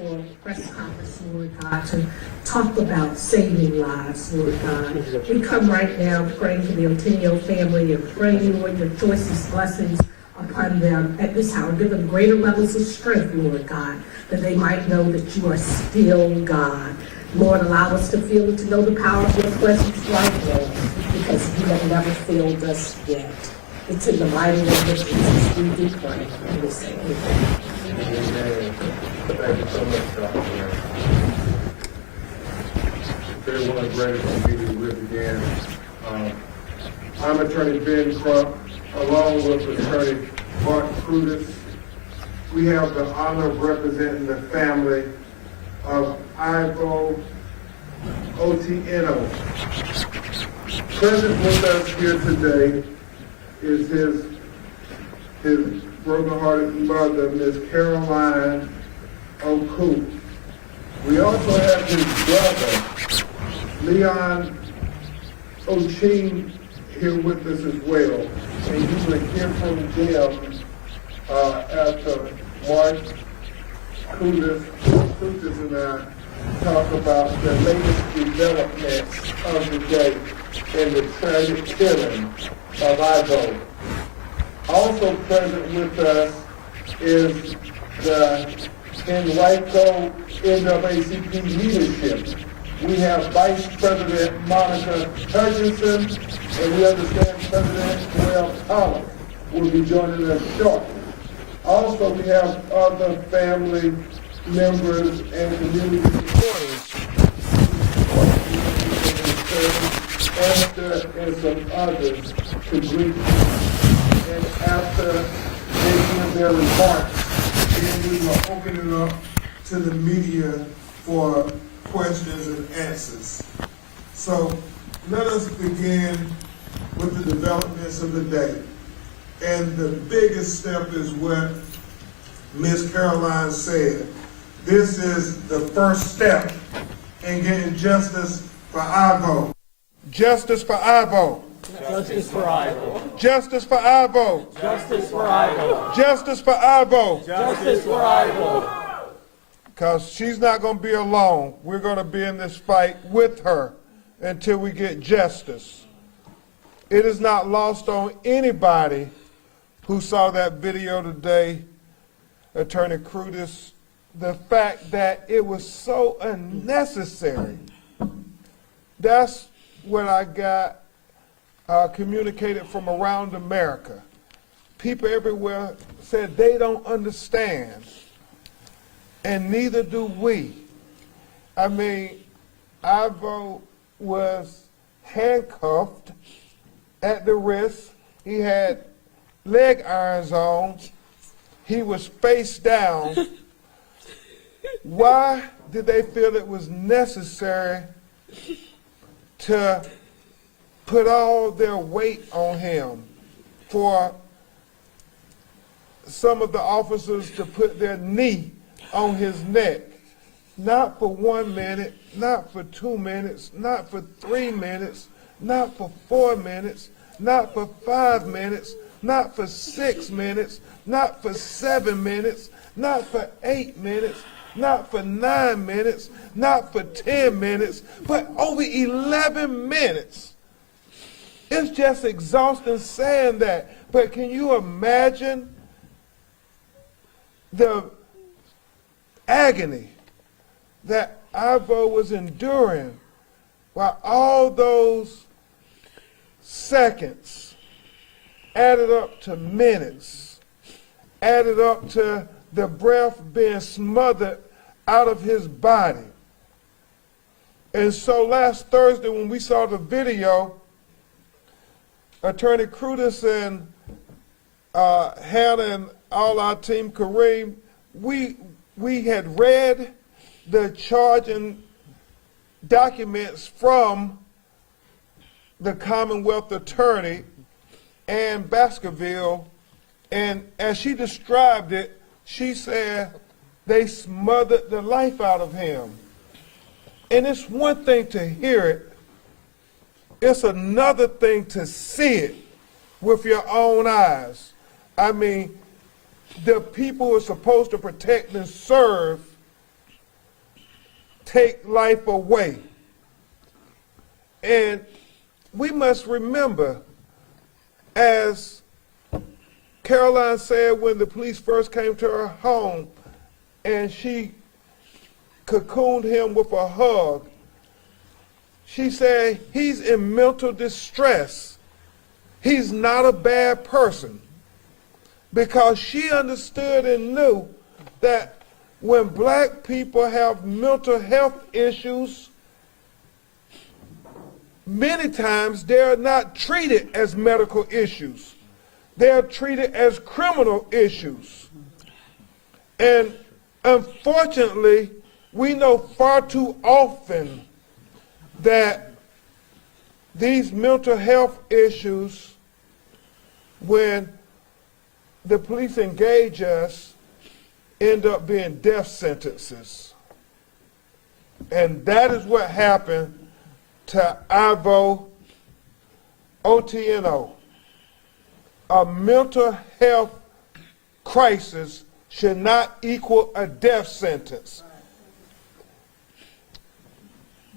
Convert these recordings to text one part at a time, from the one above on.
for a press conference, Lord God, to talk about saving lives, Lord God. We come right now praying for the Otieno family and praying, Lord, your choicest blessings upon them at this hour. Give them greater levels of strength, Lord God, that they might know that you are still God. Lord, allow us to feel and to know the power of your presence right now, because you have never failed us yet. It's in the mighty name of Jesus we do pray. And we say amen. Amen. Thank you so much, Dr. Everyone's ready for me to live again. I'm Attorney Ben Crump, along with Attorney Mark Krudys. We have the honor of representing the family of Irvo Otieno. Present with us here today is his broken-hearted mother, Miss Caroline O'Coop. We also have his brother, Leon O'Cheen, here with us as well. And you will hear from them after Mark Krudys and I talk about the latest developments of the day in the tragic killing of Irvo. Also present with us is the Enrico NAACP leadership. We have Vice President Monica Hutchinson, and we understand President Joel Thomas will be joining us shortly. Also, we have other family members and community supporters, Esther and some others, to greet you. And after making their remarks, then we will open it up to the media for questions and answers. So let us begin with the developments of the day. And the biggest step is what Ms. Caroline said. This is the first step in getting justice for Irvo. Justice for Irvo. Justice for Irvo. Justice for Irvo. Justice for Irvo. Justice for Irvo. Justice for Irvo. Because she's not going to be alone. We're going to be in this fight with her until we get justice. It is not lost on anybody who saw that video today, Attorney Krudys, the fact that it was so unnecessary. That's what I got communicated from around America. People everywhere said they don't understand, and neither do we. I mean, Irvo was handcuffed at the wrist. He had leg irons on. He was face down. Why did they feel it was necessary to put all their weight on him, for some of the officers to put their knee on his neck? Not for 1 minute, not for 2 minutes, not for 3 minutes, not for 4 minutes, not for 5 minutes, not for 6 minutes, not for 7 minutes, not for 8 minutes, not for 9 minutes, not for 10 minutes, but over 11 minutes. It's just exhausting saying that. But can you imagine the agony that Irvo was enduring while all those seconds added up to minutes, added up to the breath being smothered out of his body? And so last Thursday when we saw the video, Attorney Krudys and Hannah and all our team, Kareem, we had read the charging documents from the Commonwealth Attorney Ann Baskerville, and as she described it, she said they smothered the life out of him. And it's one thing to hear it, it's another thing to see it with your own eyes. I mean, the people who are supposed to protect and serve take life away. And we must remember, as Caroline said when the police first came to her home and she cocooned him with a hug, she said, he's in mental distress. He's not a bad person. Because she understood and knew that when black people have mental health issues, many times they're not treated as medical issues. They're treated as criminal issues. And unfortunately, we know far too often that these mental health issues, when the police engage us, end up being death sentences. And that is what happened to Irvo Otieno. A mental health crisis should not equal a death sentence.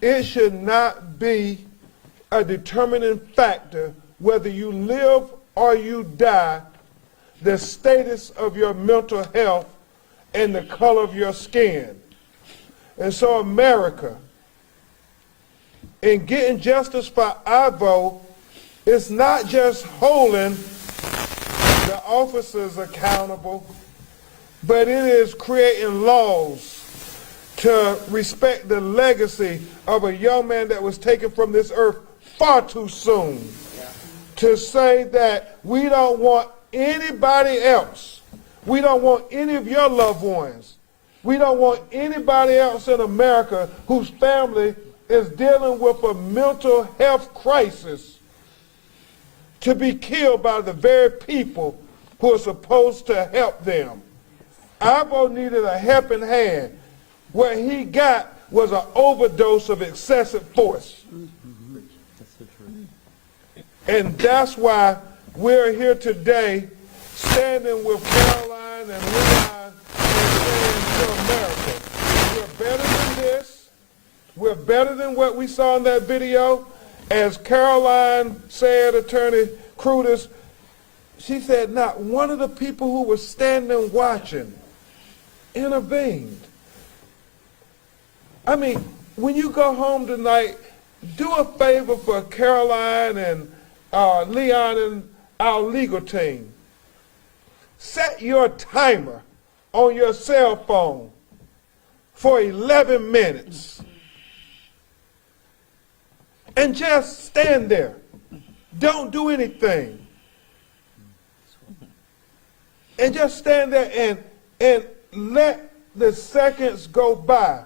It should not be a determining factor whether you live or you die, the status of your mental health and the color of your skin. And so America, in getting justice for Irvo, is not just holding the officers accountable, but it is creating laws to respect the legacy of a young man that was taken from this earth far too soon. To say that we don't want anybody else, we don't want any of your loved ones, we don't want anybody else in America whose family is dealing with a mental health crisis to be killed by the very people who are supposed to help them. Irvo needed a helping hand. What he got was an overdose of excessive force. And that's why we're here today standing with Caroline and Leon and saying to America, we're better than this. We're better than what we saw in that video. As Caroline said, Attorney Krudys, she said not one of the people who were standing watching intervened. I mean, when you go home tonight, do a favor for Caroline and Leon and our legal team. Set your timer on your cell phone for 11 minutes. And just stand there. Don't do anything. And just stand there and let the seconds go by.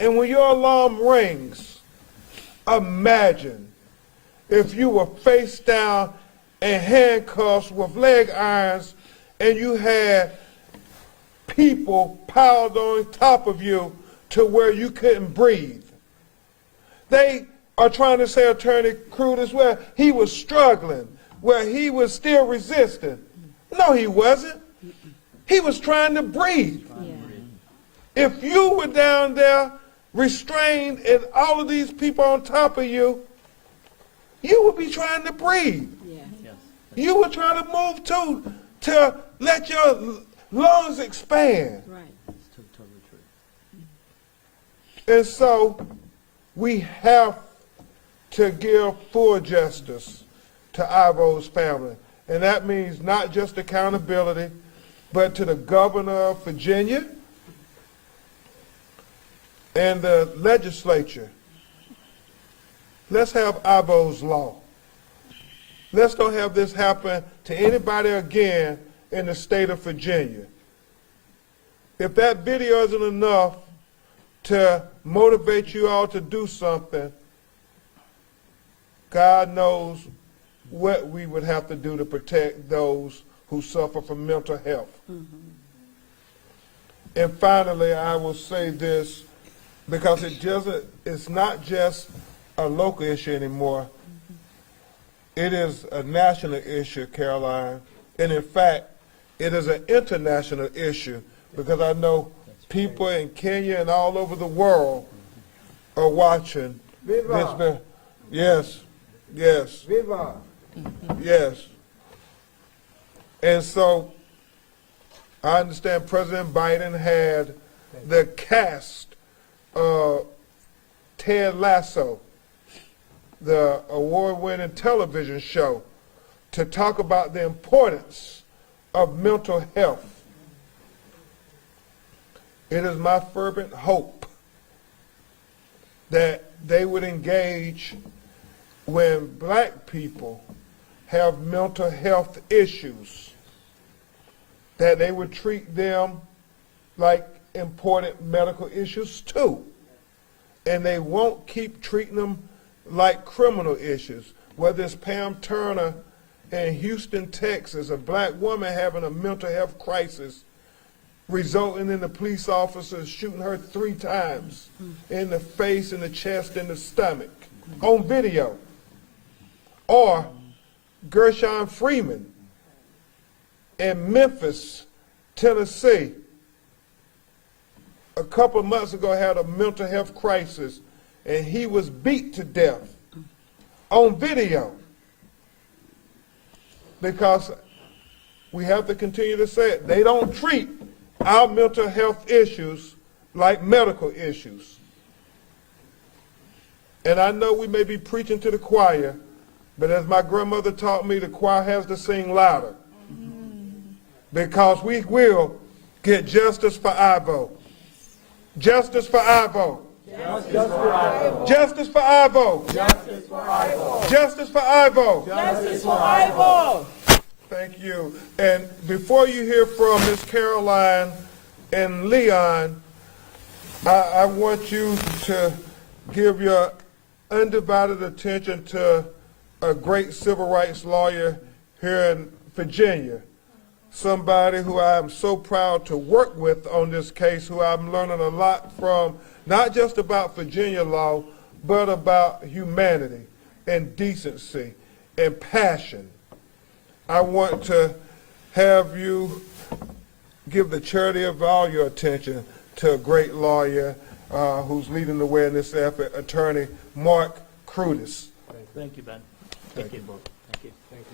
And when your alarm rings, imagine if you were face down and handcuffs with leg irons and you had people piled on top of you to where you couldn't breathe. They are trying to say, Attorney Krudys, well, he was struggling, where he was still resisting. No, he wasn't. He was trying to breathe. Yeah. If you were down there restrained and all of these people on top of you, you would be trying to breathe. Yeah. Yes. You were trying to move too, to let your lungs expand. Right. That's totally true. And so we have to give full justice to Irvo's family. And that means not just accountability, but to the governor of Virginia and the legislature. Let's have Irvo's law. Let's don't have this happen to anybody again in the state of Virginia. If that video isn't enough to motivate you all to do something, God knows what we would have to do to protect those who suffer from mental health. Mm-hmm. And finally, I will say this, because it's not just a local issue anymore. Mm-hmm. It is a national issue, Caroline. And in fact, it is an international issue, because I know people in Kenya and all over the world are watching. Viva. Yes, yes, Viva. yes. And so I understand President Biden had the cast of Ted Lasso, the award-winning television show, to talk about the importance of mental health. It is my fervent hope that they would engage when black people have mental health issues, that they would treat them like important medical issues too. And they won't keep treating them like criminal issues. Whether it's Pam Turner in Houston, Texas, a black woman having a mental health crisis, resulting in the police officers shooting her 3 times in the face, in the chest, in the stomach, on video. Or Gershon Freeman in Memphis, Tennessee, a couple of months ago had a mental health crisis, and he was beat to death on video. Because we have to continue to say it, they don't treat our mental health issues like medical issues. And I know we may be preaching to the choir, but as my grandmother taught me, the choir has to sing louder. Because we will get justice for Irvo. Justice for Irvo. Justice for Irvo. Justice for Irvo. Justice for Irvo. Justice for Irvo. Justice for Irvo. Thank you. And before you hear from Miss Caroline and Leon, I want you to give your undivided attention to a great civil rights lawyer here in Virginia, somebody who I am so proud to work with on this case, who I'm learning a lot from, not just about Virginia law, but about humanity and decency and passion. I want to have you give the charity of all your attention to a great lawyer who's leading the way in this effort, Attorney Mark Krudys. Thank you, Ben. Thank you. Thank you. Thank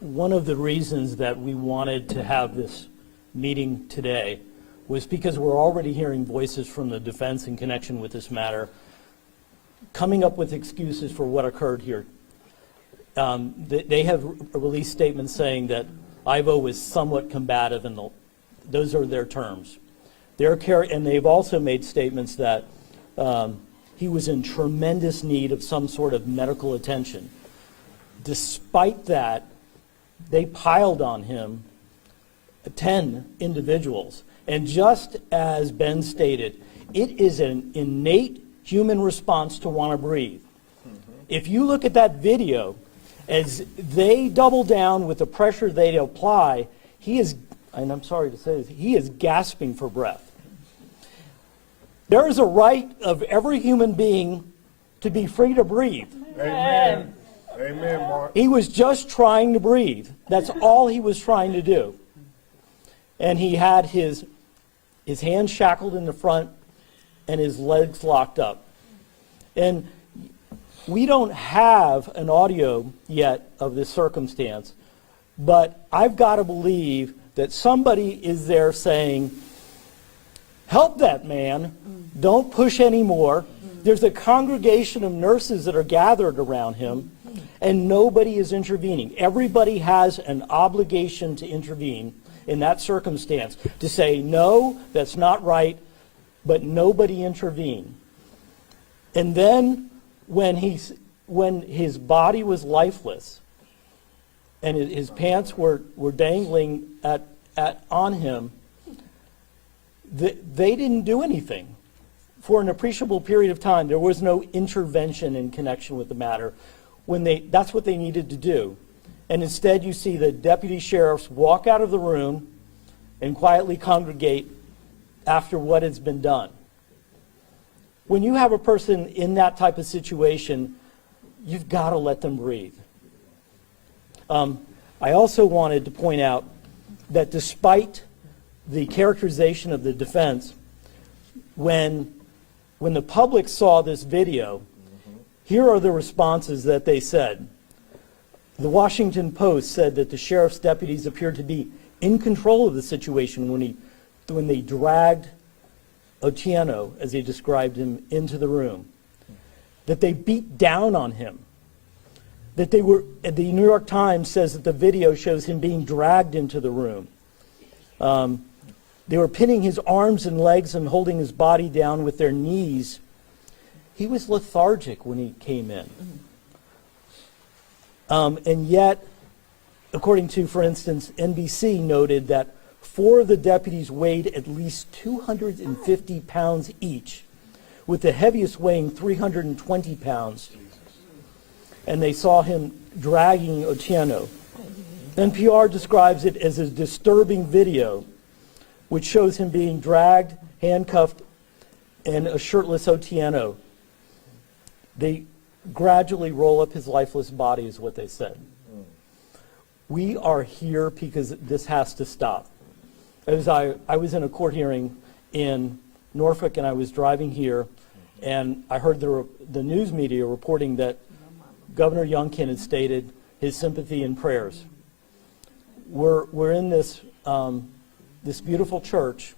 you. One of the reasons that we wanted to have this meeting today was because we're already hearing voices from the defense in connection with this matter, coming up with excuses for what occurred here. They have released statements saying that Irvo was somewhat combative, and those are their terms. And they've also made statements that he was in tremendous need of some sort of medical attention. Despite that, they piled on him 10 individuals. And just as Ben stated, it is an innate human response to want to breathe. If you look at that video, as they double down with the pressure they apply, he is, and I'm sorry to say this, he is gasping for breath. There is a right of every human being to be free to breathe. Amen. Amen, Mark. He was just trying to breathe. That's all he was trying to do. And he had his hands shackled in the front and his legs locked up. And we don't have an audio yet of this circumstance, but I've got to believe that somebody is there saying, help that man, don't push anymore. There's a congregation of nurses that are gathered around him, and nobody is intervening. Everybody has an obligation to intervene in that circumstance, to say, no, that's not right, but nobody intervened. And then when his body was lifeless and his pants were dangling on him, they didn't do anything for an appreciable period of time. There was no intervention in connection with the matter that's what they needed to do. And instead you see the deputy sheriffs walk out of the room and quietly congregate after what has been done. When you have a person in that type of situation, you've got to let them breathe. I also wanted to point out that despite the characterization of the defense, when the public saw this video, here are the responses that they said. The Washington Post said that the sheriff's deputies appeared to be in control of the situation when they dragged Otieno, as they described him, into the room. That they beat down on him. That the New York Times says that the video shows him being dragged into the room. They were pinning his arms and legs and holding his body down with their knees. He was lethargic when he came in. And yet, according to, for instance, NBC noted that 4 of the deputies weighed at least 250 pounds each, with the heaviest weighing 320 pounds. And they saw him dragging Otieno. NPR describes it as a disturbing video, which shows him being dragged, handcuffed, and a shirtless Otieno. They gradually roll up his lifeless body, is what they said. We are here because this has to stop. As I was in a court hearing in Norfolk, and I was driving here, and I heard the news media reporting that Governor Youngkin had stated his sympathy and prayers. We're in this beautiful church,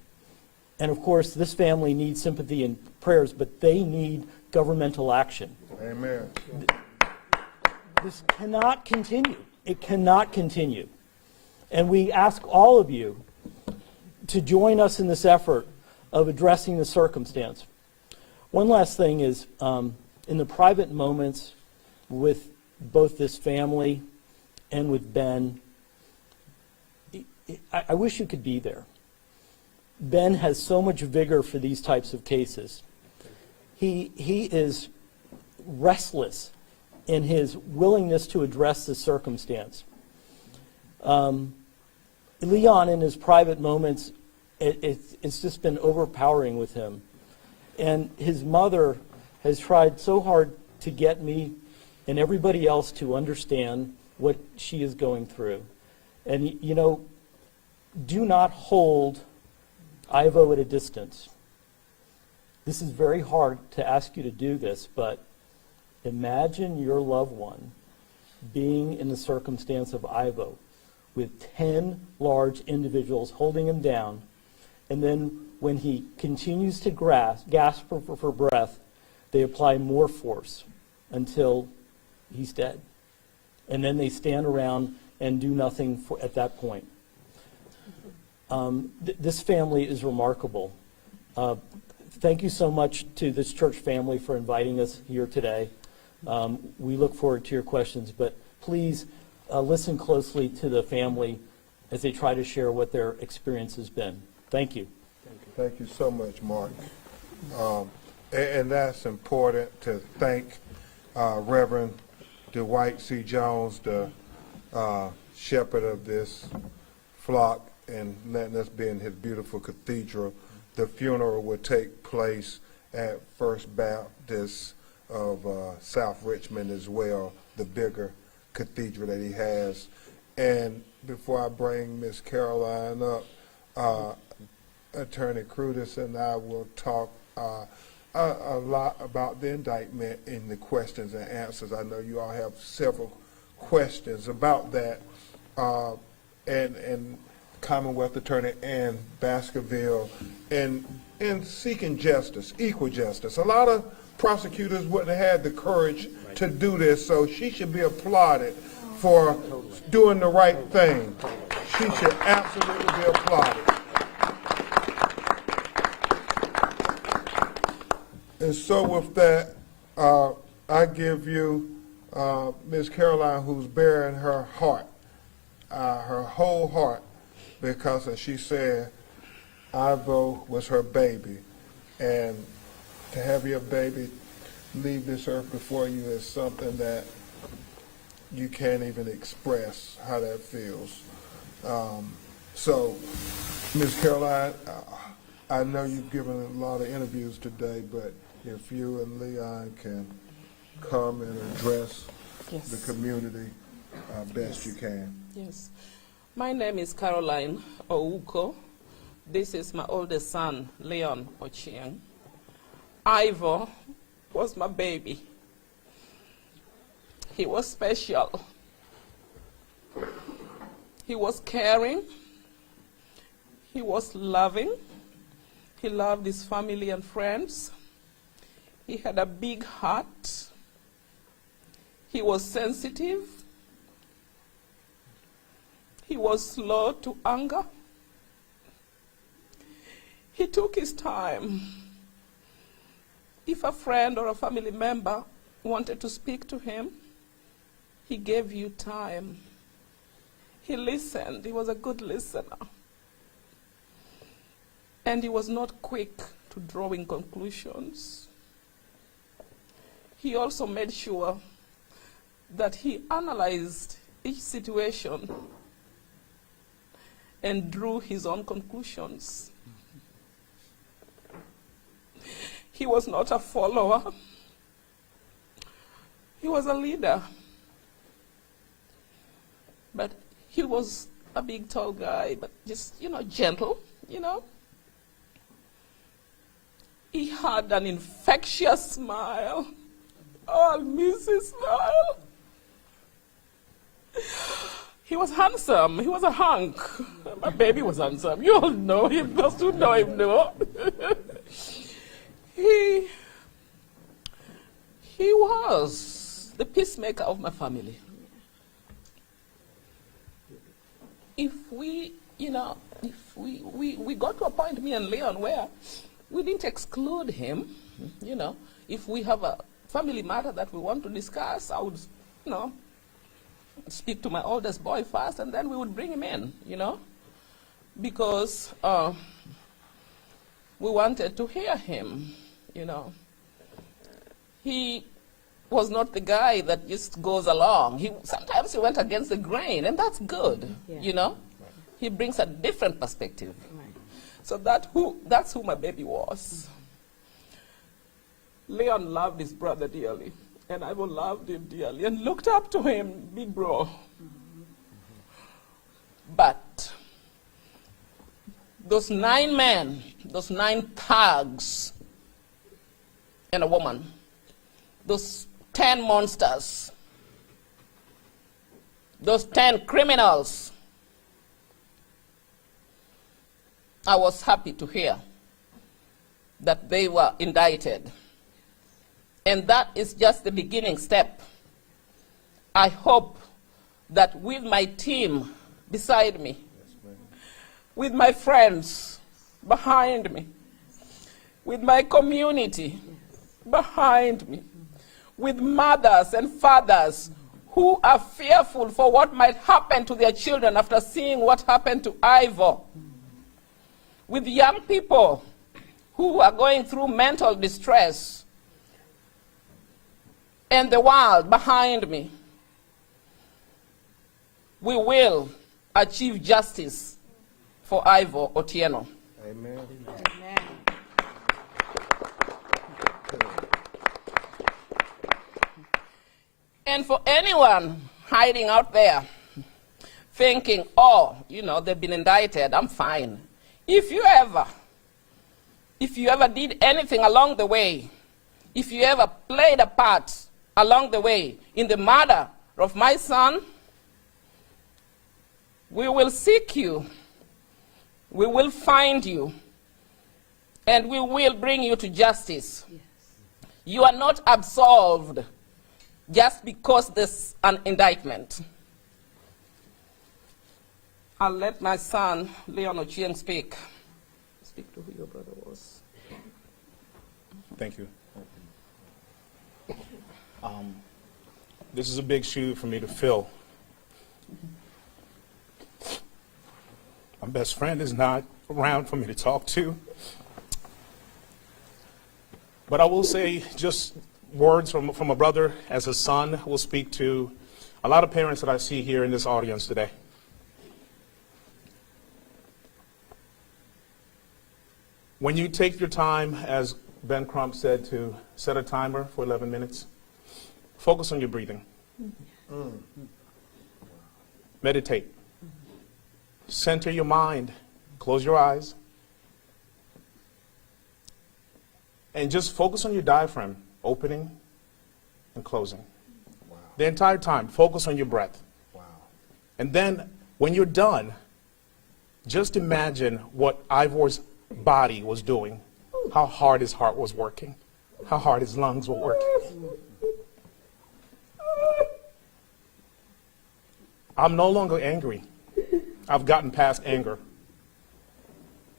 and of course this family needs sympathy and prayers, but they need governmental action. Amen. This cannot continue. It cannot continue. And we ask all of you to join us in this effort of addressing the circumstance. One last thing is, in the private moments with both this family and with Ben, I wish you could be there. Ben has so much vigor for these types of cases. He is restless in his willingness to address the circumstance. Leon, in his private moments, it's just been overpowering with him. And his mother has tried so hard to get me and everybody else to understand what she is going through. And, you know, do not hold Irvo at a distance. This is very hard to ask you to do this, but imagine your loved one being in the circumstance of Irvo with 10 large individuals holding him down, and then when he continues to gasp for breath, they apply more force until he's dead. And then they stand around and do nothing at that point. This family is remarkable. Thank you so much to this church family for inviting us here today. We look forward to your questions, but please listen closely to the family as they try to share what their experience has been. Thank you. Thank you so much, Mark. And that's important to thank Reverend Dwight C. Jones, the shepherd of this flock, and letting us be in his beautiful cathedral. The funeral will take place at First Baptist of South Richmond as well, the bigger cathedral that he has. And before I bring Miss Caroline up, Attorney Krudys and I will talk a lot about the indictment in the questions and answers. I know you all have several questions about that, and Commonwealth Attorney Ann Baskerville, and seeking justice, equal justice. A lot of prosecutors wouldn't have had the courage to do this, so she should be applauded for doing the right thing. She should absolutely be applauded. And so with that, I give you Ms. Caroline, who's bearing her heart, her whole heart, because as she said, Irvo was her baby. And to have your baby leave this earth before you is something that you can't even express how that feels. So, Ms. Caroline, I know you've given a lot of interviews today, but if you and Leon can come and address the community best you can. Yes. My name is Caroline Ouko. This is my oldest son, Leon Otieno. Irvo was my baby. He was special. He was caring. He was loving. He loved his family and friends. He had a big heart. He was sensitive. He was slow to anger. He took his time. If a friend or a family member wanted to speak to him, he gave you time. He listened. He was a good listener. And he was not quick to drawing conclusions. He also made sure that he analyzed each situation and drew his own conclusions. He was not a follower. He was a leader. But he was a big, tall guy, but just, gentle, He had an infectious smile. Oh, I'll miss his smile. He was handsome. He was a hunk. My baby was handsome. You all know him. Those who know him know. He was the peacemaker of my family. If we got to a point, me and Leon, where we didn't exclude him, if we have a family matter that we want to discuss, I would, speak to my oldest boy first, and then we would bring him in, because we wanted to hear him, He was not the guy that just goes along. Sometimes he went against the grain, and that's good, He brings a different perspective. Right. So that's who my baby was. Leon loved his brother dearly, and Ivo loved him dearly and looked up to him, big bro. But those 9 men, those 9 thugs and a woman, those 10 monsters, those 10 criminals, I was happy to hear that they were indicted. And that is just the beginning step. I hope that with my team beside me, with my friends behind me, with my community behind me, with mothers and fathers who are fearful for what might happen to their children after seeing what happened to Irvo, with young people who are going through mental distress, and the world behind me, we will achieve justice for Irvo Otieno. Amen. Amen. And for anyone hiding out there thinking, they've been indicted, I'm fine. If you ever did anything along the way, if you ever played a part along the way in the murder of my son, we will seek you, we will find you, and we will bring you to justice. Yes. You are not absolved just because there's an indictment. I'll let my son, Leon Otieno, speak. Speak to who your brother was. Thank you. This is a big shoe for me to fill. My best friend is not around for me to talk to. But I will say just words from a brother as a son will speak to a lot of parents that I see here in this audience today. When you take your time, as Ben Crump said, to set a timer for 11 minutes, focus on your breathing. Meditate. Center your mind. Close your eyes. and just focus on your diaphragm, opening and closing. Wow. The entire time, focus on your breath. Wow. And then when you're done, just imagine what Ivor's body was doing, how hard his heart was working, how hard his lungs were working. I'm no longer angry. I've gotten past anger.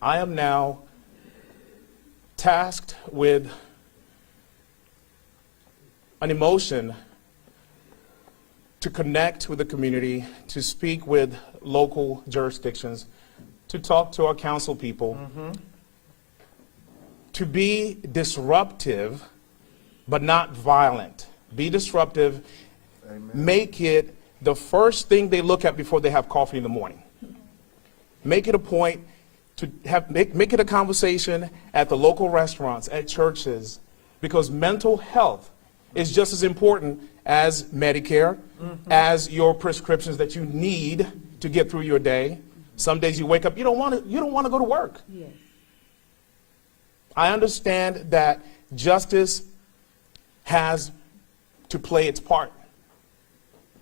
I am now tasked with an emotion to connect with the community, to speak with local jurisdictions, to talk to our council people, to be disruptive, but not violent. Be disruptive. Amen. Make it the first thing they look at before they have coffee in the morning. Make it a point to make it a conversation at the local restaurants, at churches, because mental health is just as important as Medicare, as your prescriptions that you need to get through your day. Some days you wake up, you don't want to go to work. Yes. I understand that justice has to play its part.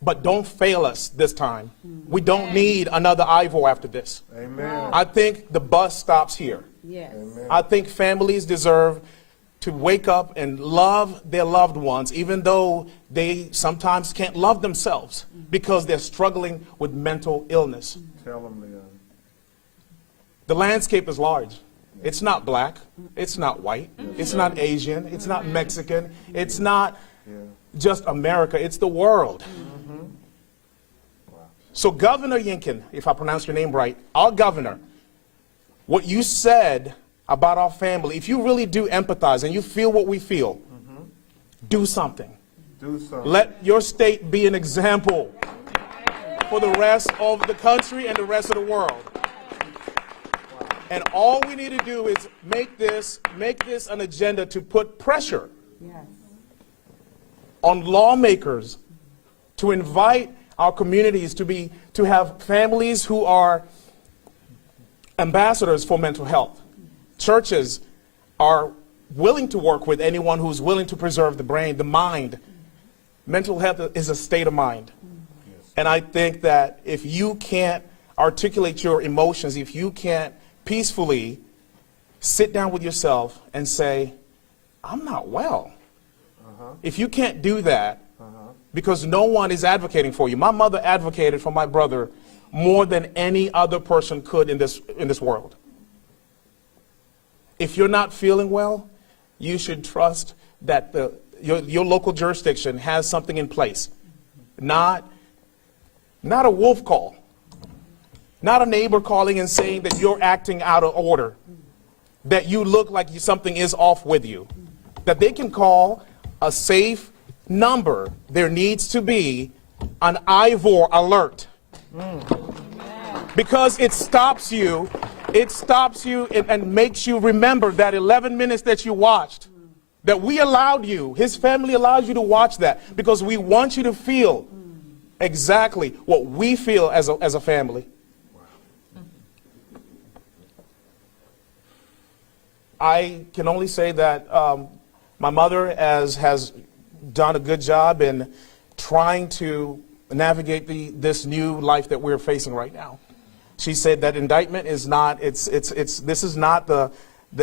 But don't fail us this time. We don't need another Ivor after this. Amen. I think the bus stops here. Yes. Amen. I think families deserve to wake up and love their loved ones, even though they sometimes can't love themselves because they're struggling with mental illness. Tell them, Leon. The landscape is large. It's not black. It's not white. It's not Asian. It's not Mexican. It's not just America. It's the world. So Governor Yinkin, if I pronounce your name right, our governor, what you said about our family, if you really do empathize and you feel what we feel, do something. Do something. Let your state be an example for the rest of the country and the rest of the world. And all we need to do is make this an agenda to put pressure on lawmakers to invite our communities to have families who are ambassadors for mental health. Churches are willing to work with anyone who's willing to preserve the brain, the mind. Mental health is a state of mind. And I think that if you can't articulate your emotions, if you can't peacefully sit down with yourself and say, I'm not well. If you can't do that, because no one is advocating for you. My mother advocated for my brother more than any other person could in this world. If you're not feeling well, you should trust that your local jurisdiction has something in place. Not a wolf call. Not a neighbor calling and saying that you're acting out of order. That you look like something is off with you. That they can call a safe number. There needs to be an Ivor alert. Because it stops you and makes you remember that 11 minutes that you watched, that we allowed you, his family allowed you to watch that, because we want you to feel exactly what we feel as a family. I can only say that my mother has done a good job in trying to navigate this new life that we're facing right now. She said that indictment is not, this is not the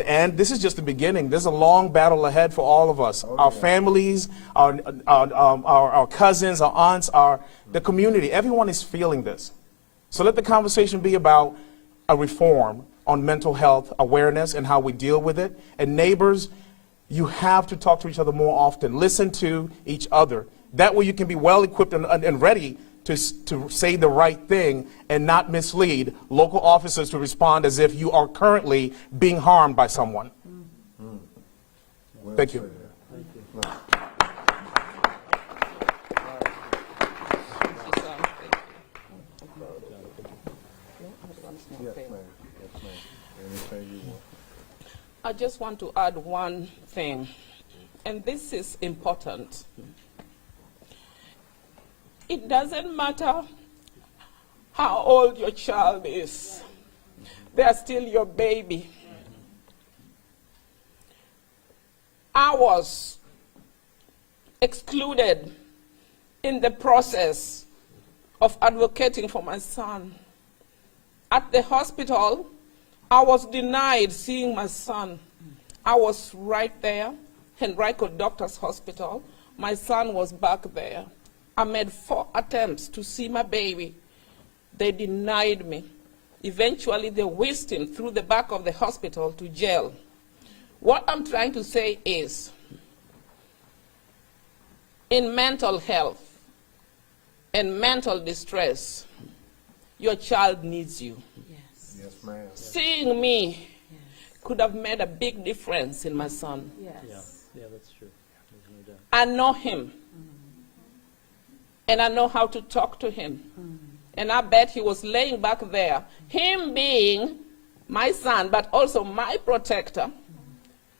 end. This is just the beginning. There's a long battle ahead for all of us. Our families, our cousins, our aunts, the community. Everyone is feeling this. So let the conversation be about a reform on mental health awareness and how we deal with it. And neighbors, you have to talk to each other more often. Listen to each other. That way you can be well equipped and ready to say the right thing and not mislead local officers to respond as if you are currently being harmed by someone. Well, thank you. I just want to add one thing, and this is important. It doesn't matter how old your child is. They are still your baby. I was excluded in the process of advocating for my son. At the hospital, I was denied seeing my son. I was right there, Henrico Doctors Hospital. My son was back there. I made 4 attempts to see my baby. They denied me. Eventually, they whisked him through the back of the hospital to jail. What I'm trying to say is, in mental health and mental distress, your child needs you. Yes. Yes, ma'am. Seeing me could have made a big difference in my son. Yes. Yeah, that's true. There's no doubt. I know him. And I know how to talk to him. And I bet he was laying back there, him being my son, but also my protector.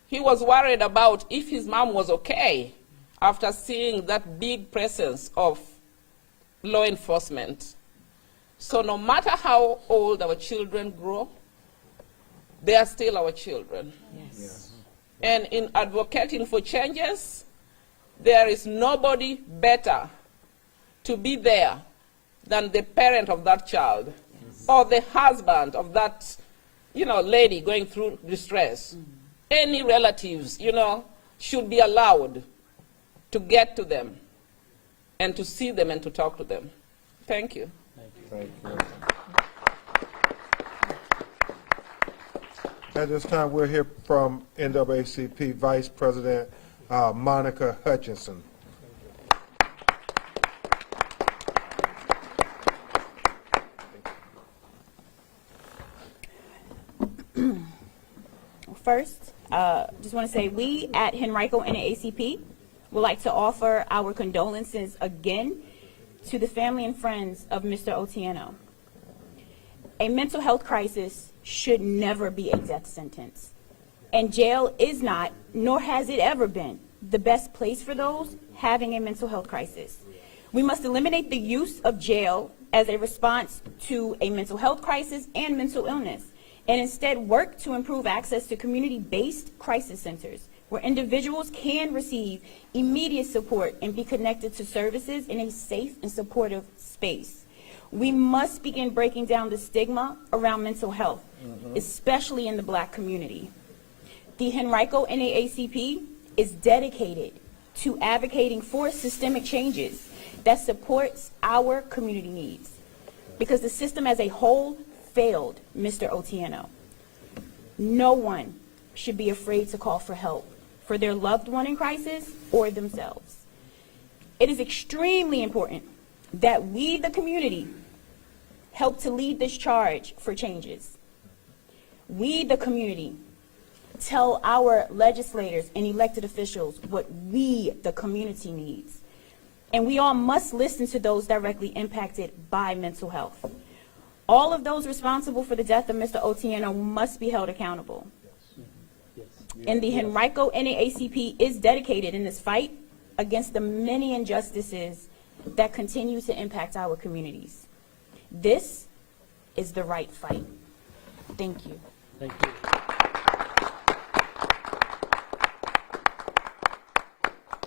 He was worried about if his mom was okay after seeing that big presence of law enforcement. So no matter how old our children grow, they are still our children. Yes. And in advocating for changes, there is nobody better to be there than the parent of that child, or the husband of that, lady going through distress. Any relatives, should be allowed to get to them and to see them and to talk to them. Thank you. Thank you. At this time, we'll hear from NAACP Vice President Monica Hutchinson. First, just want to say we at Henrico NAACP would like to offer our condolences again to the family and friends of Mr. Otieno. A mental health crisis should never be a death sentence, and jail is not, nor has it ever been, the best place for those having a mental health crisis. We must eliminate the use of jail as a response to a mental health crisis and mental illness, and instead work to improve access to community-based crisis centers where individuals can receive immediate support and be connected to services in a safe and supportive space. We must begin breaking down the stigma around mental health, especially in the Black community. The Henrico NAACP is dedicated to advocating for systemic changes that supports our community needs, because the system as a whole failed Mr. Otieno. No one should be afraid to call for help for their loved one in crisis or themselves. It is extremely important that we, the community, help to lead this charge for changes. We, the community, tell our legislators and elected officials what we, the community, needs. And we all must listen to those directly impacted by mental health. All of those responsible for the death of Mr. Otieno must be held accountable. And the Henrico NAACP is dedicated in this fight against the many injustices that continue to impact our communities. This is the right fight. Thank you. Thank you.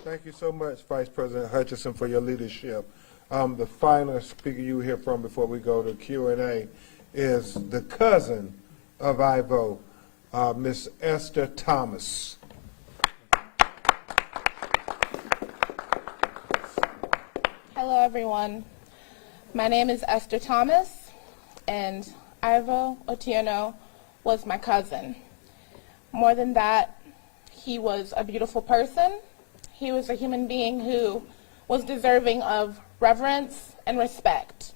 Thank you so much, Vice President Hutchinson, for your leadership. The final speaker you hear from before we go to Q&A is the cousin of Irvo, Miss Esther Thomas. Hello, everyone. My name is Esther Thomas, and Irvo Otieno was my cousin. More than that, he was a beautiful person. He was a human being who was deserving of reverence and respect.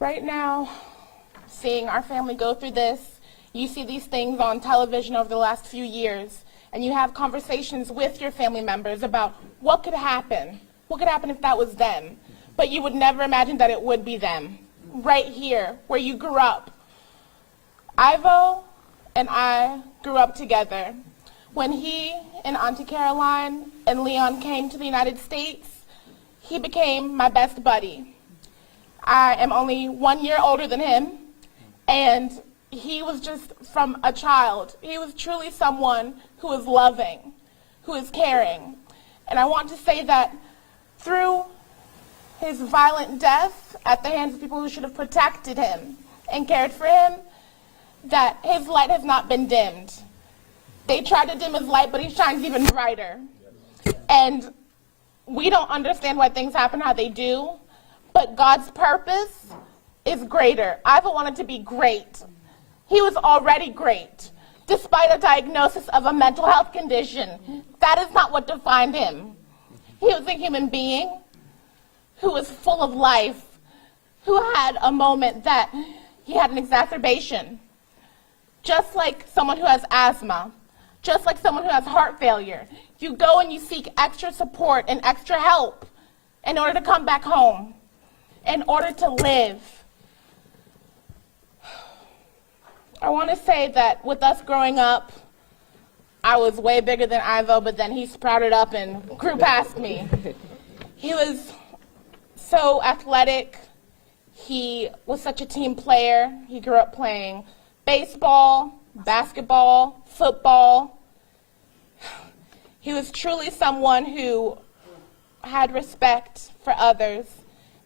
Right now, seeing our family go through this, you see these things on television over the last few years, and you have conversations with your family members about what could happen. What could happen if that was them? But you would never imagine that it would be them, right here, where you grew up. Irvo and I grew up together. When he and Auntie Caroline and Leon came to the United States, he became my best buddy. I am only 1 year older than him, and he was just from a child. He was truly someone who was loving, who was caring. And I want to say that through his violent death at the hands of people who should have protected him and cared for him, that his light has not been dimmed. They tried to dim his light, but he shines even brighter. And we don't understand why things happen how they do, but God's purpose is greater. Ivo wanted to be great. He was already great, despite a diagnosis of a mental health condition. That is not what defined him. He was a human being who was full of life, who had a moment that he had an exacerbation. Just like someone who has asthma, just like someone who has heart failure, you go and you seek extra support and extra help in order to come back home, in order to live. I want to say that with us growing up, I was way bigger than Ivo, but then he sprouted up and grew past me. He was so athletic. He was such a team player. He grew up playing baseball, basketball, football. He was truly someone who had respect for others,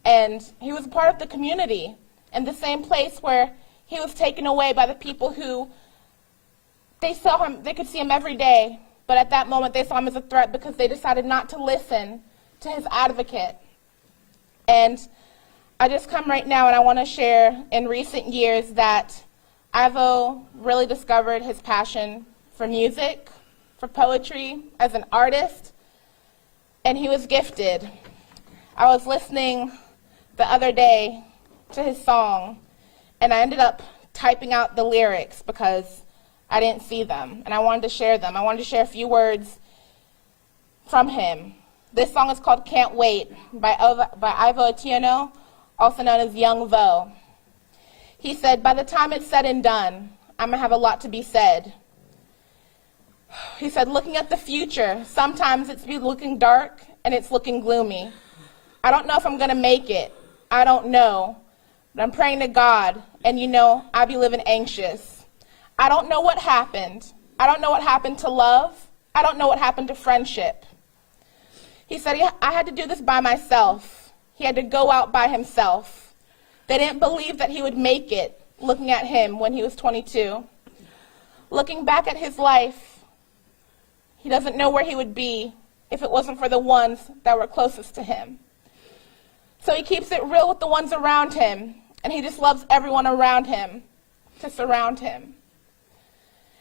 and he was part of the community in the same place where he was taken away by the people who they could see him every day, but at that moment they saw him as a threat because they decided not to listen to his advocate. And I just come right now and I want to share in recent years that Ivo really discovered his passion for music, for poetry, as an artist, and he was gifted. I was listening the other day to his song, and I ended up typing out the lyrics because I didn't see them, and I wanted to share them. I wanted to share a few words from him. This song is called Can't Wait by Irvo Otieno, also known as Young Vo. He said, by the time it's said and done, I'm going to have a lot to be said. He said, looking at the future, sometimes it's looking dark and it's looking gloomy. I don't know if I'm going to make it. I don't know. But I'm praying to God, and you know, I be living anxious. I don't know what happened. I don't know what happened to love. I don't know what happened to friendship. He said, I had to do this by myself. He had to go out by himself. They didn't believe that he would make it, looking at him when he was 22. Looking back at his life, he doesn't know where he would be if it wasn't for the ones that were closest to him. So he keeps it real with the ones around him, and he just loves everyone around him to surround him.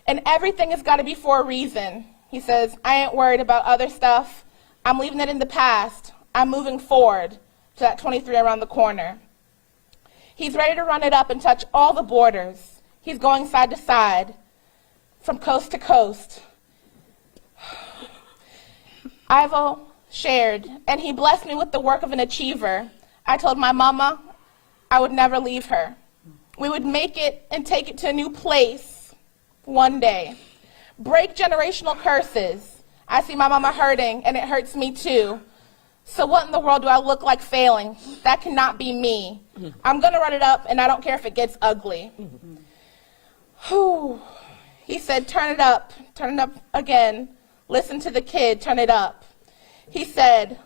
And everything has got to be for a reason. He says, I ain't worried about other stuff. I'm leaving it in the past. I'm moving forward to that 23 around the corner. He's ready to run it up and touch all the borders. He's going side to side, from coast to coast. Ivo shared, and he blessed me with the work of an achiever. I told my mama I would never leave her. We would make it and take it to a new place one day. Break generational curses. I see my mama hurting, and it hurts me too. So what in the world do I look like failing? That cannot be me. I'm going to run it up, and I don't care if it gets ugly. Whew. He said, turn it up again. Listen to the kid, turn it up. He said,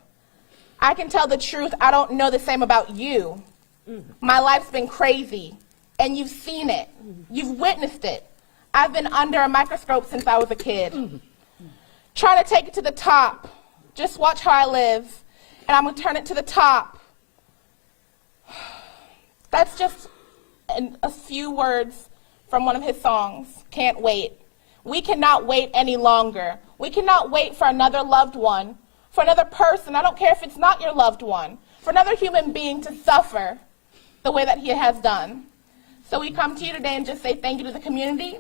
I can tell the truth, I don't know the same about you. My life's been crazy, and you've seen it. You've witnessed it. I've been under a microscope since I was a kid. Trying to take it to the top. Just watch how I live, and I'm going to turn it to the top. That's just a few words from one of his songs, Can't Wait. We cannot wait any longer. We cannot wait for another loved one, for another person, I don't care if it's not your loved one, for another human being to suffer the way that he has done. So we come to you today and just say thank you to the community.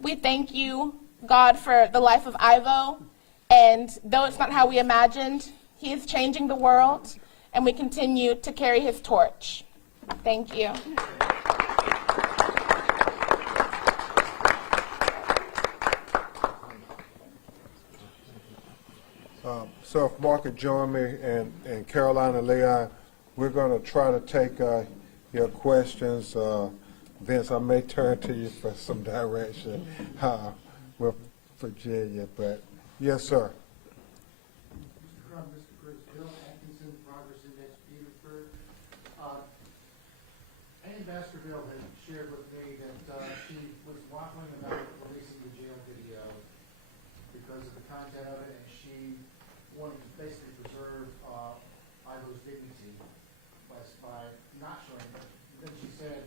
We thank you, God, for the life of Ivo. And though it's not how we imagined, he is changing the world, and we continue to carry his torch. Thank you. So if Mark could join me and Caroline and Leon, we're going to try to take your questions Vince, I may turn to you for some direction with Virginia, but yes, sir. Mr. Crump, Mr. Crudys, Bill Atkinson, Progress Index, Petersburg. Ann Baskerville had shared with me that she was waffling about releasing the jail video because of the content of it, and she wanted to basically preserve Irvo's dignity by not showing it. Then she said,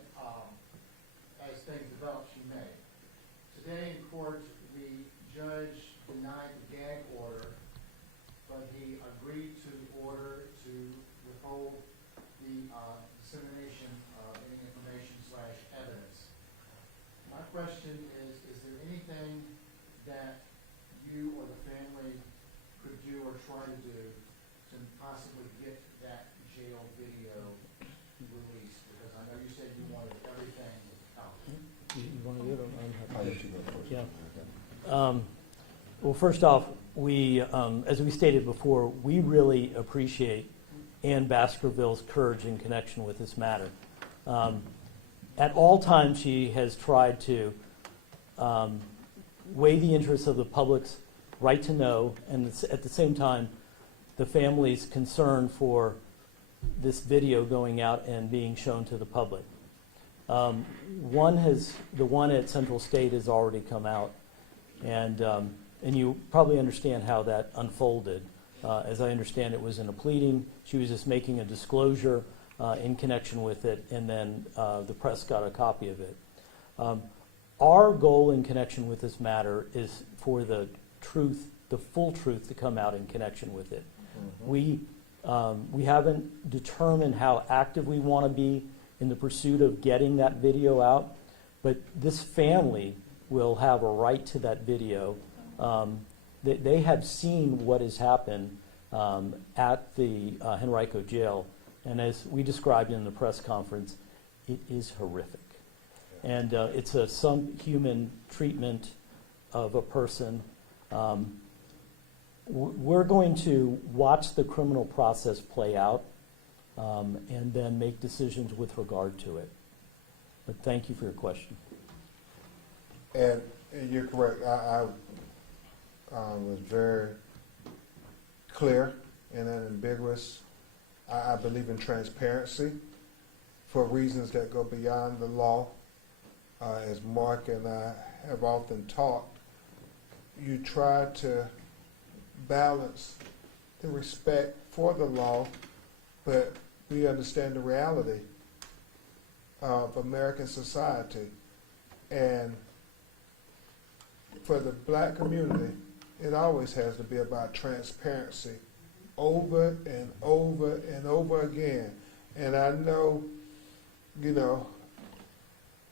as things develop, she may. Today in court, the judge denied the gag order, but he agreed to the order to withhold the dissemination of any information / evidence. My question is there anything that you or the family could do or try to do to possibly get that jail video released? Because I know you said you wanted everything out. You want to get them? I'll let you go first. Yeah. Well, first off, we, as we stated before, we really appreciate Ann Baskerville's courage in connection with this matter. At all times, she has tried to weigh the interests of the public's right to know, and at the same time, the family's concern for this video going out and being shown to the public. The one at Central State has already come out, and you probably understand how that unfolded. As I understand, it was in a pleading. She was just making a disclosure in connection with it, and then the press got a copy of it. Our goal in connection with this matter is for the truth, the full truth, to come out in connection with it. Mm-hmm. We haven't determined how active we want to be in the pursuit of getting that video out, but this family will have a right to that video. They have seen what has happened at the Henrico jail, and as we described in the press conference, it is horrific. And it's a subhuman treatment of a person. We're going to watch the criminal process play out and then make decisions with regard to it. But thank you for your question. And you're correct. I was very clear and unambiguous. I believe in transparency for reasons that go beyond the law. As Mark and I have often talked, you try to balance the respect for the law, but we understand the reality of American society. And for the black community, it always has to be about transparency over and over and over again. And I know,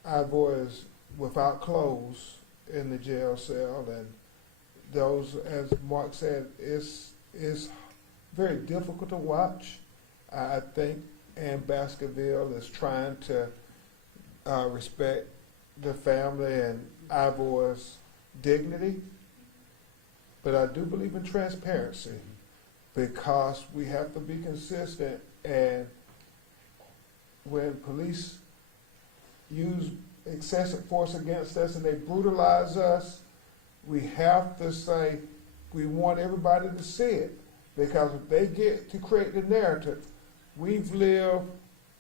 Irvo is without clothes in the jail cell, and those, as Mark said, is very difficult to watch. I think Ann Baskerville is trying to respect the family and Irvo's dignity, but I do believe in transparency because we have to be consistent, and when police use excessive force against us and they brutalize us, we have to say we want everybody to see it, because if they get to create the narrative, we've lived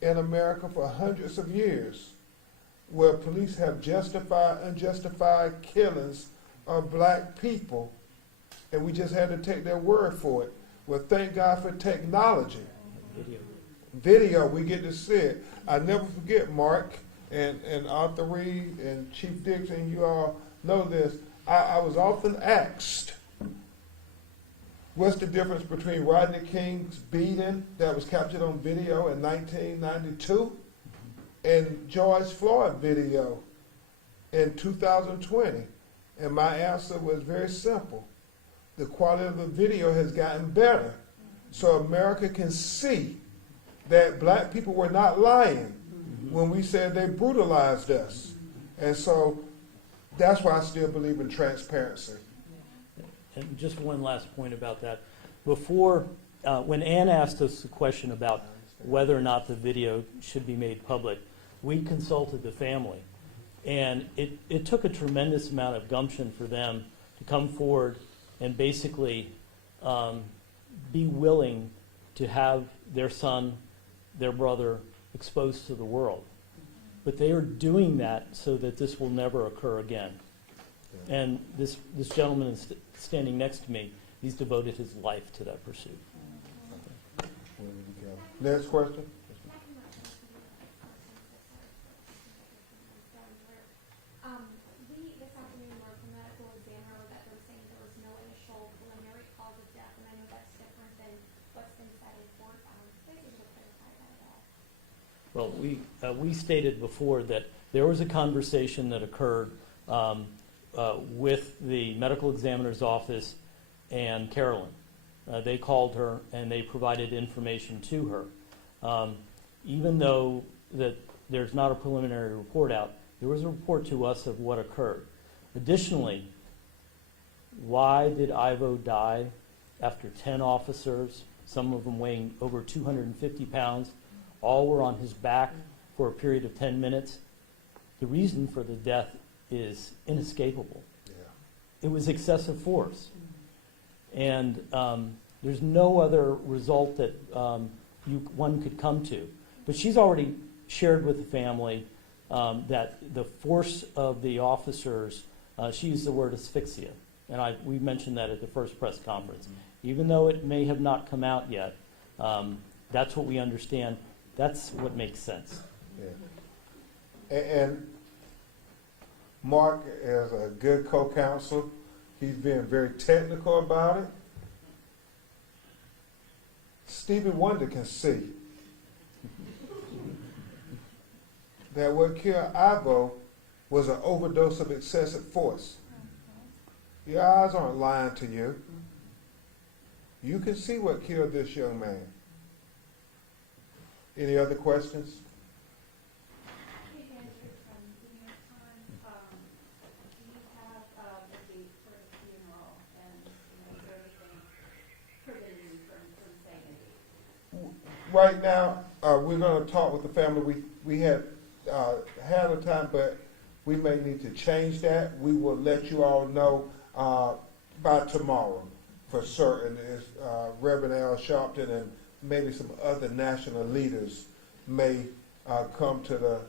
in America for hundreds of years where police have justified unjustified killings of black people, and we just had to take their word for it. Well, thank God for technology. Video, we get to see it. I never forget, Mark and Arthur Reed and Chief Dixon, you all know this. I was often asked, what's the difference between Rodney King's beating that was captured on video in 1992 and George Floyd video in 2020? And my answer was very simple. The quality of the video has gotten better, so America can see that black people were not lying when we said they brutalized us. And so that's why I still believe in transparency. And just one last point about that. Before, when Ann asked us the question about whether or not the video should be made public, we consulted the family. And it took a tremendous amount of gumption for them to come forward and basically be willing to have their son, their brother, exposed to the world. But they are doing that so that this will never occur again. And this gentleman is standing next to me. He's devoted his life to that pursuit. Next question. We, this afternoon, were from medical examiner that they were saying there was no initial preliminary cause of death, and I know that's different than what's been said in court. Please able to clarify that at all. Well, we stated before that there was a conversation that occurred with the medical examiner's office and Carolyn. They called her and they provided information to her. Even though that there's not a preliminary report out, there was a report to us of what occurred. Additionally, why did Irvo die after 10 officers, some of them weighing over 250 pounds, all were on his back for a period of 10 minutes? The reason for the death is inescapable. Yeah. It was excessive force. And there's no other result that one could come to. But she's already shared with the family that the force of the officers, she used the word asphyxia. And we mentioned that at the first press conference. Even though it may have not come out yet, that's what we understand. That's what makes sense. Yeah. And Mark is a good co-counsel. He's being very technical about it. Stevie Wonder can see that what killed Irvo was an overdose of excessive force. Your eyes aren't lying to you. You can see what killed this young man. Any other questions? Hey, Andrew, from the New York Times, do you have a date for the funeral, and is there anything preventing you from saying a date? Right now, we're going to talk with the family. We had had a time, but we may need to change that. We will let you all know by tomorrow for certain. Reverend Al Sharpton and maybe some other national leaders may come to the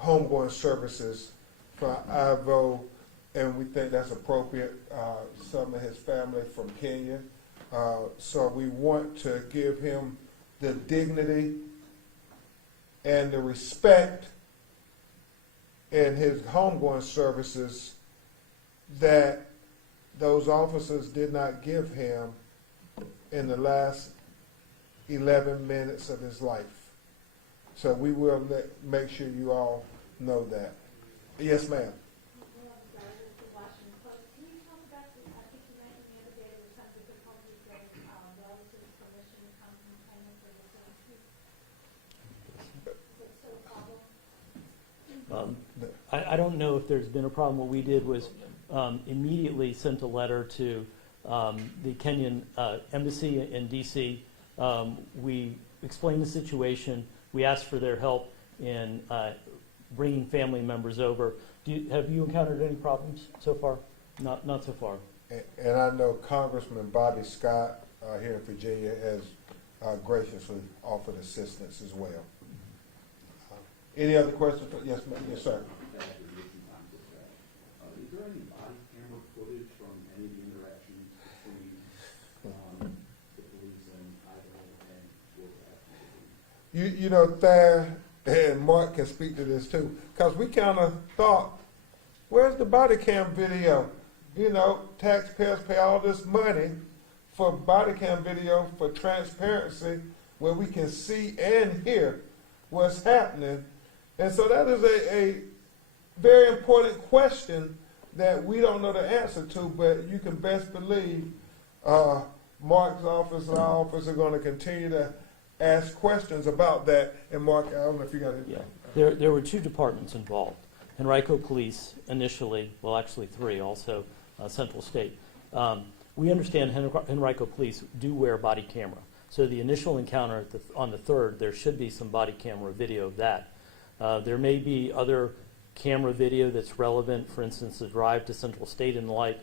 homegoing services for Irvo, and we think that's appropriate. Some of his family from Kenya. So we want to give him the dignity and the respect in his homegoing services that those officers did not give him in the last 11 minutes of his life. So we will make sure you all know that. Yes, ma'am. I don't know if there's been a problem. What we did was immediately sent a letter to the Kenyan embassy in D.C. We explained the situation. We asked for their help in bringing family members over. Have you encountered any problems so far? Not so far. And I know Congressman Bobby Scott here in Virginia has graciously offered assistance as well. Any other questions? Yes, ma'am. Yes, sir. Is there any body camera footage from any interactions between the police and Irvo and You know, Thayer and Mark can speak to this too, because we kind of thought, where's the body cam video? You know, taxpayers pay all this money for body cam video for transparency where we can see and hear what's happening. And so that is a very important question that we don't know the answer to, but you can best believe Mark's office and our office are going to continue to ask questions about that. And Mark, I don't know if you got it. Yeah, there were two departments involved. Henrico Police initially, well actually three, also Central State. We understand Henrico Police do wear body camera. So the initial encounter on the 3rd, there should be some body camera video of that. There may be other camera video that's relevant, for instance, the drive to Central State and the like.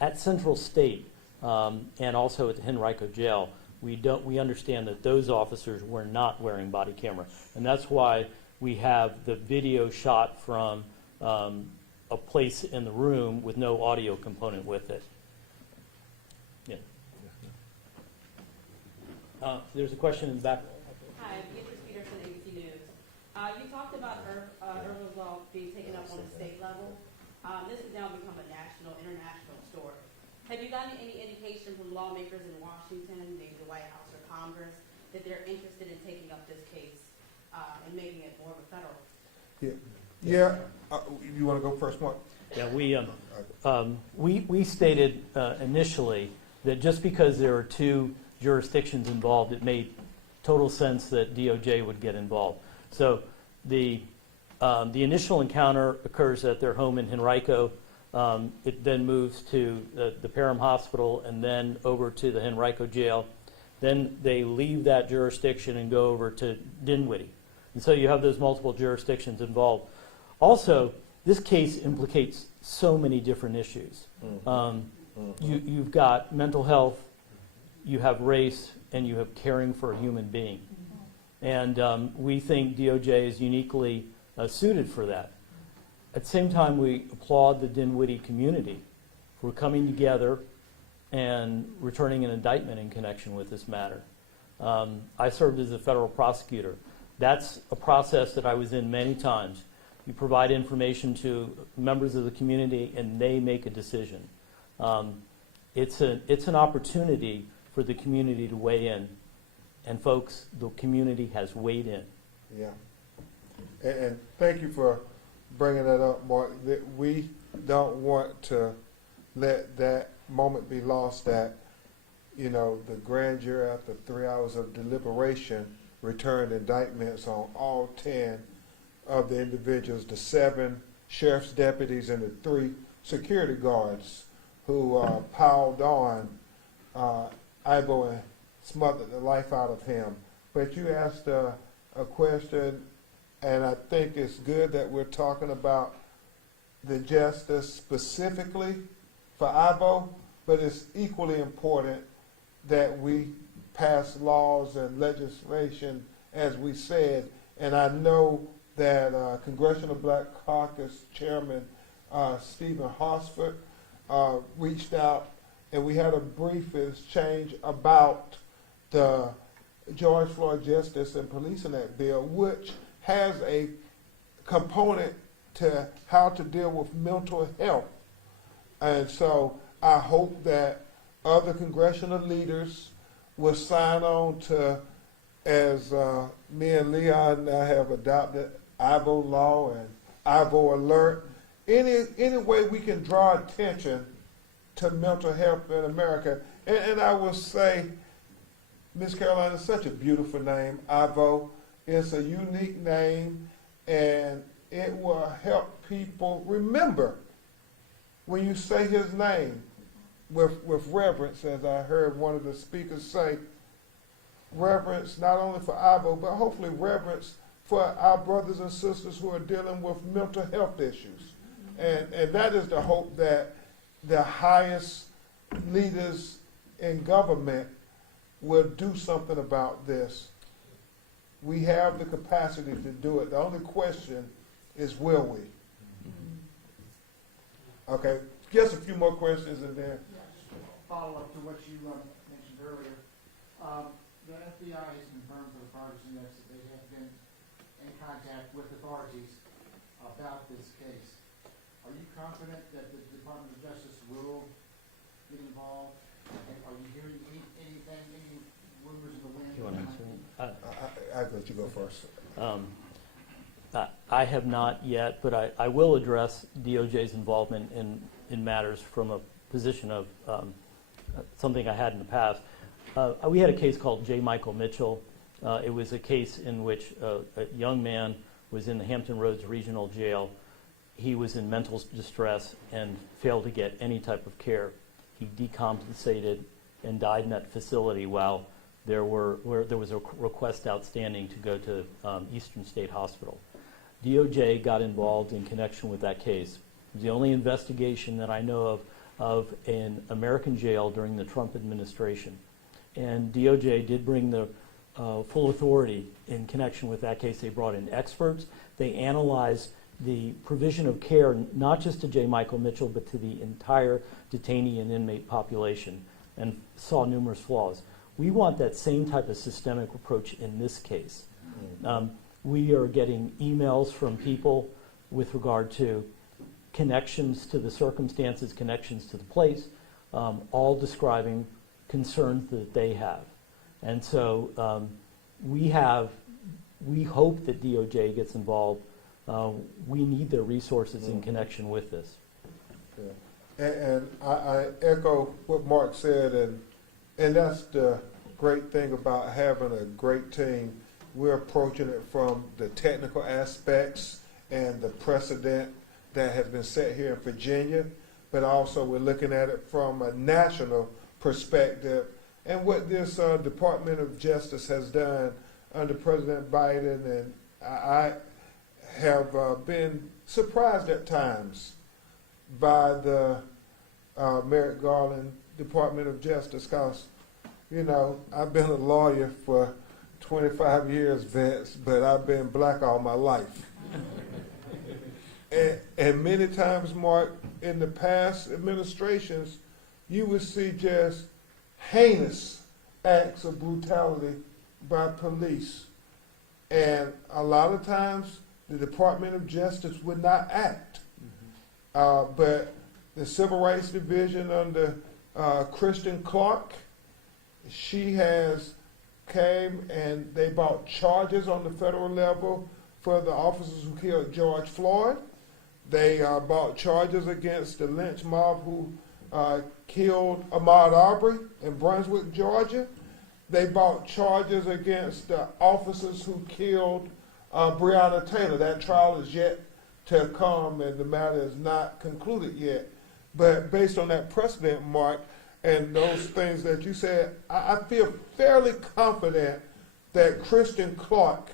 At Central State and also at the Henrico Jail, we understand that those officers were not wearing body camera, and that's why we have the video shot from a place in the room with no audio component with it. Yeah. There's a question in the back. Hi, Beatrice Peter from ABC News. You talked about Irvo's law being taken up on a state level. This has now become a national, international story. Have you gotten any indication from lawmakers in Washington, maybe the White House or Congress, that they're interested in taking up this case and making it more of a federal? Yeah. You want to go first, Mark? Yeah, we stated initially that just because there are two jurisdictions involved, it made total sense that DOJ would get involved. So the initial encounter occurs at their home in Henrico. It then moves to the Parham Hospital and then over to the Henrico Jail. Then they leave that jurisdiction and go over to Dinwiddie. And so you have those multiple jurisdictions involved. Also, this case implicates so many different issues. You've got mental health, you have race, and you have caring for a human being. And we think DOJ is uniquely suited for that. At the same time, we applaud the Dinwiddie community for coming together and returning an indictment in connection with this matter. I served as a federal prosecutor. That's a process that I was in many times. You provide information to members of the community, and they make a decision. It's an opportunity for the community to weigh in. And folks, the community has weighed in. Yeah. And thank you for bringing that up, Mark. That we don't want to let that moment be lost that, the grand jury, after 3 hours of deliberation, returned indictments on all 10 of the individuals, the 7 sheriff's deputies and the 3 security guards who piled on Irvo and smothered the life out of him. But you asked a question, and I think it's good that we're talking about the justice specifically for Irvo, but it's equally important that we pass laws and legislation, as we said. And I know that Congressional Black Caucus Chairman Stephen Hosford reached out, and we had a brief exchange about the George Floyd Justice and Policing Act bill, which has a component to how to deal with mental health. And so I hope that other congressional leaders will sign on to, as me and Leon now have adopted, Irvo Law and Irvo Alert. Any way we can draw attention to mental health in America. And I will say, Miss Caroline, is such a beautiful name, Irvo. It's a unique name, and it will help people remember when you say his name with reverence, as I heard one of the speakers say, reverence not only for Irvo, but hopefully reverence for our brothers and sisters who are dealing with mental health issues. And that is the hope that the highest leaders in government will do something about this. We have the capacity to do it. The only question is, will we? Okay, just a few more questions and then. Follow up to what you mentioned earlier. The FBI has confirmed for the Progress Index that they have been in contact with authorities about this case. Are you confident that the Department of Justice will get involved? And are you hearing anything, any rumors in the wind? You want to answer that? I'll let you go first. I have not yet, but I will address DOJ's involvement in matters from a position of something I had in the past. We had a case called J. Michael Mitchell. It was a case in which a young man was in the Hampton Roads Regional Jail. He was in mental distress and failed to get any type of care. He decompensated and died in that facility while there was a request outstanding to go to Eastern State Hospital. DOJ got involved in connection with that case. It was the only investigation that I know of an American jail during the Trump administration. And DOJ did bring the full authority in connection with that case. They brought in experts. They analyzed the provision of care, not just to J. Michael Mitchell, but to the entire detainee and inmate population, and saw numerous flaws. We want that same type of systemic approach in this case. We are getting emails from people with regard to connections to the circumstances, connections to the place, all describing concerns that they have. And so we hope that DOJ gets involved. We need their resources in connection with this. Yeah. And I echo what Mark said, and that's the great thing about having a great team. We're approaching it from the technical aspects and the precedent that has been set here in Virginia, but also we're looking at it from a national perspective and what this Department of Justice has done under President Biden. And I have been surprised at times by the Merrick Garland Department of Justice, because, you know, I've been a lawyer for 25 years, Vince, but I've been black all my life. And many times, Mark, in the past administrations, you would see just heinous acts of brutality by police. And a lot of times, the Department of Justice would not act. But the Civil Rights Division under Kristen Clark, she has came and they brought charges on the federal level for the officers who killed George Floyd. They brought charges against the lynch mob who killed Ahmaud Arbery in Brunswick, Georgia. They brought charges against the officers who killed Breonna Taylor. That trial is yet to come, and the matter is not concluded yet. But based on that precedent, Mark, and those things that you said, I feel fairly confident that Kristen Clark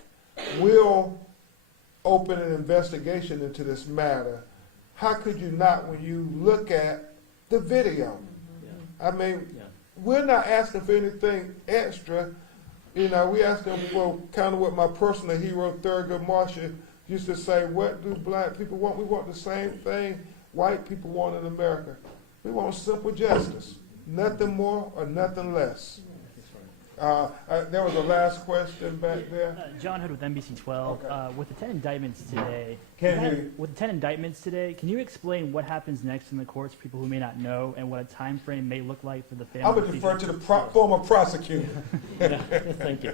will open an investigation into this matter. How could you not when you look at the video? I mean, we're not asking for anything extra. You know, we asked them for kind of what my personal hero, Thurgood Marshall, used to say, what do black people want? We want the same thing white people want in America. We want simple justice. Nothing more or nothing less. There was a last question back there. John Hood with NBC 12. Okay. With the 10 indictments today, Can't hear you. With the 10 indictments today, can you explain what happens next in the courts for people who may not know, and what a time frame may look like for the family? I would defer to the former prosecutor. Thank you.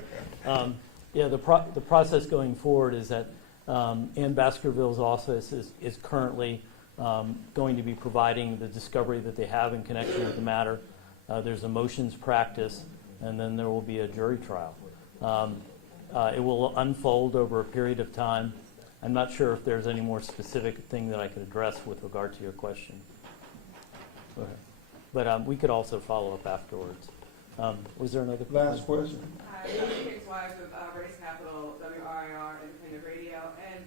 The process going forward is that Ann Baskerville's office is currently going to be providing the discovery that they have in connection with the matter. There's a motions practice, and then there will be a jury trial. It will unfold over a period of time. I'm not sure if there's any more specific thing that I could address with regard to your question. Go ahead. But we could also follow up afterwards. Was there another question? Last question. Hi, I'm Kate Wise with Race Capital, WRIR, Independent Radio. And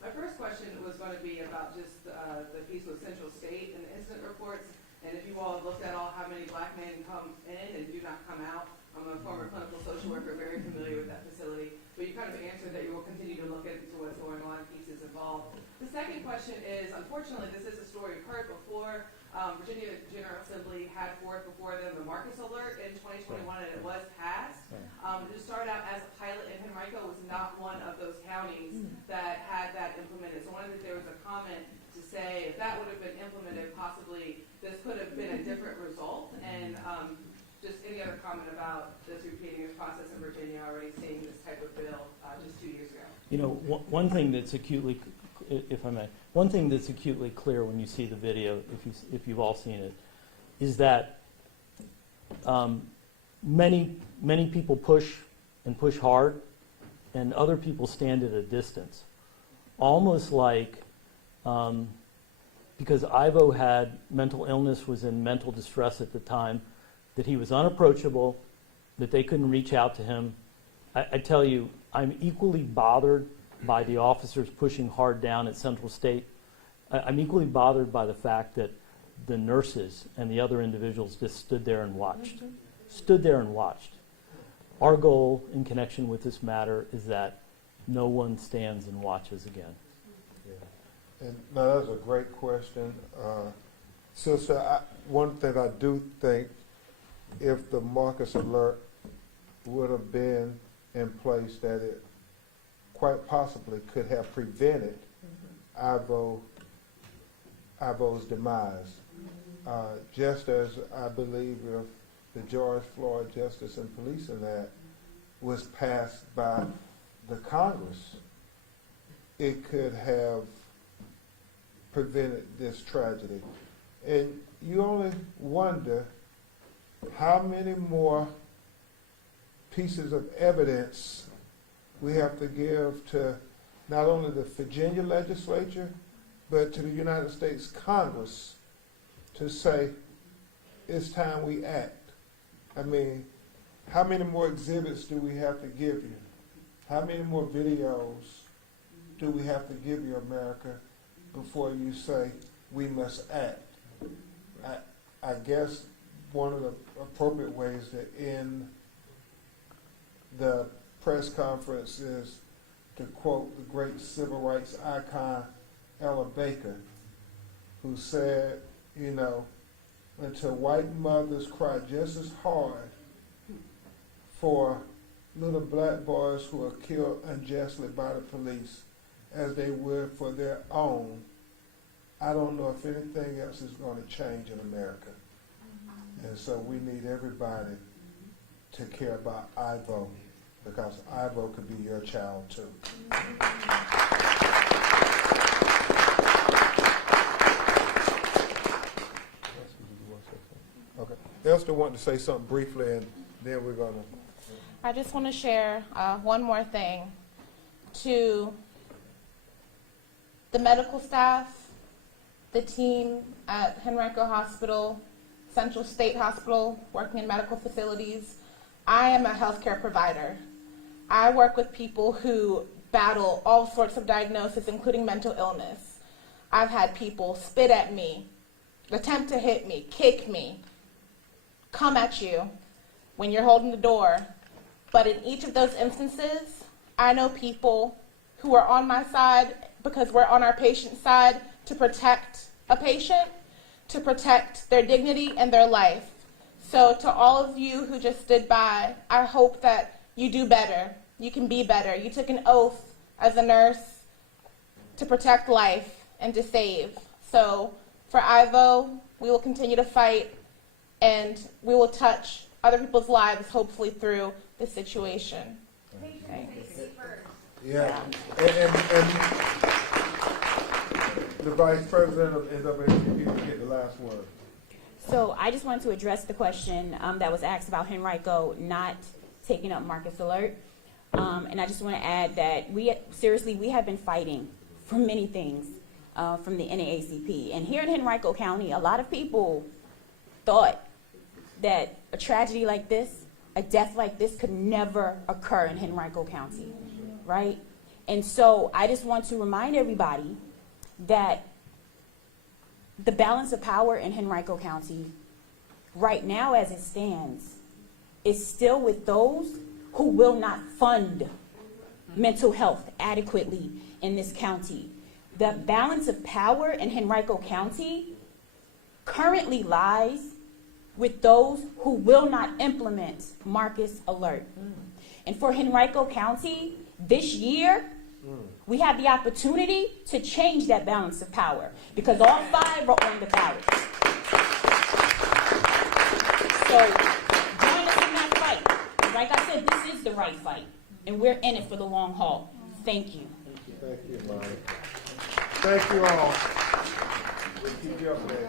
my first question was going to be about just the piece with Central State and the incident reports. And if you all have looked at how many black men come in and do not come out. I'm a former clinical social worker, very familiar with that facility. But you kind of answered that you will continue to look into what's going on, pieces involved. The second question is, unfortunately, this is a story you've heard before. Virginia General Assembly had forth before them the Marcus Alert in 2021, and it was passed. It started out as a pilot, and Henrico was not one of those counties that had that implemented. So I wondered if there was a comment to say if that would have been implemented, possibly this could have been a different result. And just any other comment about this repeating this process in Virginia, already seeing this type of bill just 2 years ago? You know, one thing that's acutely, if I may, one thing that's acutely clear when you see the video, if you've all seen it, is that many people push and push hard, and other people stand at a distance, almost like because Irvo had mental illness, was in mental distress at the time, that he was unapproachable, that they couldn't reach out to him. I tell you, I'm equally bothered by the officers pushing hard down at Central State. I'm equally bothered by the fact that the nurses and the other individuals just stood there and watched. Stood there and watched. Our goal in connection with this matter is that no one stands and watches again. Yeah. And no, that's a great question. Sister, one thing I do think, if the Marcus alert would have been in place, that it quite possibly could have prevented Irvo's demise. Just as I believe if the George Floyd Justice and Policing Act was passed by the Congress, it could have prevented this tragedy. And you only wonder how many more pieces of evidence we have to give to not only the Virginia legislature, but to the United States Congress to say, it's time we act. I mean, how many more exhibits do we have to give you? How many more videos do we have to give you, America, before you say we must act? I guess one of the appropriate ways to end the press conference is to quote the great civil rights icon Ella Baker, who said, you know, until white mothers cry just as hard for little black boys who are killed unjustly by the police as they would for their own, I don't know if anything else is going to change in America. And so we need everybody to care about Irvo, because Irvo could be your child too. Okay. Esther wanted to say something briefly, and then we're going to... I just want to share one more thing to the medical staff, the team at Henrico Hospital, Central State Hospital, working in medical facilities. I am a healthcare provider. I work with people who battle all sorts of diagnoses, including mental illness. I've had people spit at me, attempt to hit me, kick me, come at you when you're holding the door. But in each of those instances, I know people who are on my side because we're on our patient's side to protect a patient, to protect their dignity and their life. So to all of you who just stood by, I hope that you do better. You can be better. You took an oath as a nurse to protect life and to save. So for Irvo, we will continue to fight, and we will touch other people's lives, hopefully through this situation. Okay. Yeah. And the Vice President of NAACP will get the last word. So I just wanted to address the question that was asked about Henrico not taking up Marcus Alert. And I just want to add that we have been fighting for many things from the NAACP. And here in Henrico County, a lot of people thought that a tragedy like this, a death like this, could never occur in Henrico County, right? And so I just want to remind everybody that the balance of power in Henrico County right now as it stands is still with those who will not fund mental health adequately in this county. The balance of power in Henrico County currently lies with those who will not implement Marcus Alert. And for Henrico County, this year, we have the opportunity to change that balance of power because all 5 are on the ballot. So join us in that fight. Like I said, this is the right fight, and we're in it for the long haul. Thank you. Thank you, Mike. Thank you all. We'll keep you updated.